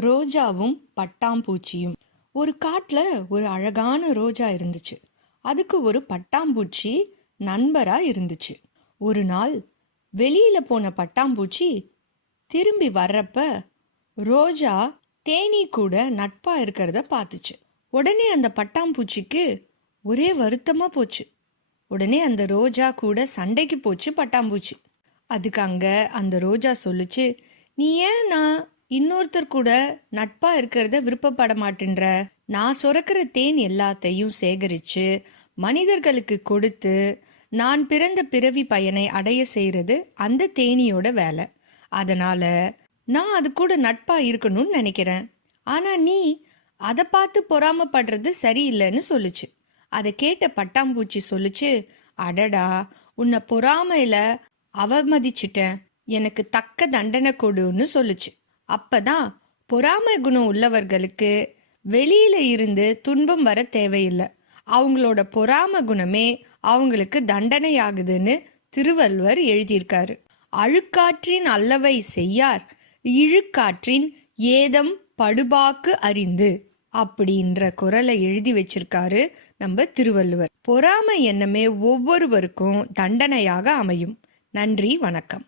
ரோஜாவும் பட்டாம்பூச்சியும். ஒரு காட்டில் ஒரு அழகான ரோஜா இருந்துச்சு. அதுக்கு ஒரு பட்டாம்பூச்சி நண்பரா இருந்துச்சு. ஒரு நாள் வெளியில போன பட்டாம்பூச்சி திரும்பி வர்றப்ப ரோஜா தேனீ கூட நட்பா இருக்கிறத பார்த்துச்சு. உடனே அந்த பட்டாம்பூச்சிக்கு ஒரே வருத்தமா போச்சு. உடனே அந்த ரோஜா கூட சண்டைக்கு போச்சு பட்டாம்பூச்சி. அதுக்கு அங்க அந்த ரோஜா சொல்லுச்சு நீ ஏன் நான் இன்னொருத்தர் கூட நட்பா இருக்கிறத விருப்பப்பட மாட்டேன்ற. நான் சுரக்கிற தேன் எல்லாத்தையும் சேகரிச்சு மனிதர்களுக்கு கொடுத்து நான் பிறந்த பிறவி பயனை அடைய செய்யறது அந்த தேனியோட வேலை. அதனால நான் அது கூட நட்பா இருக்கணும்னு நினைக்கிறேன். ஆனா நீ அதை பார்த்து பொறாமப்படுறது சரியில்லைன்னு சொல்லுச்சு. அதை கேட்ட பட்டாம்பூச்சி சொல்லுச்சு அடடா உன்னை பொறாமையில அவமதிச்சிட்டேன். எனக்கு தக்க தண்டனை கொடுன்னு சொல்லுச்சு. அப்பதான் பொறாமை குணம் உள்ளவர்களுக்கு வெளியில இருந்து துன்பம் வர தேவையில்லை. அவங்களோட பொறாம குணமே அவங்களுக்கு தண்டனையாகுதுன்னு திருவள்ளுவர் எழுதியிருக்காரு. அழுக்காற்றின் அல்லவை செய்யார் இழுக்காற்றின் ஏதம் படுபாக்கு அறிந்து அப்படின்ற குரலை எழுதி வச்சிருக்காரு நம்ம திருவள்ளுவர். பொறாமை எண்ணமே ஒவ்வொருவருக்கும் தண்டனையாக அமையும். நன்றி வணக்கம்.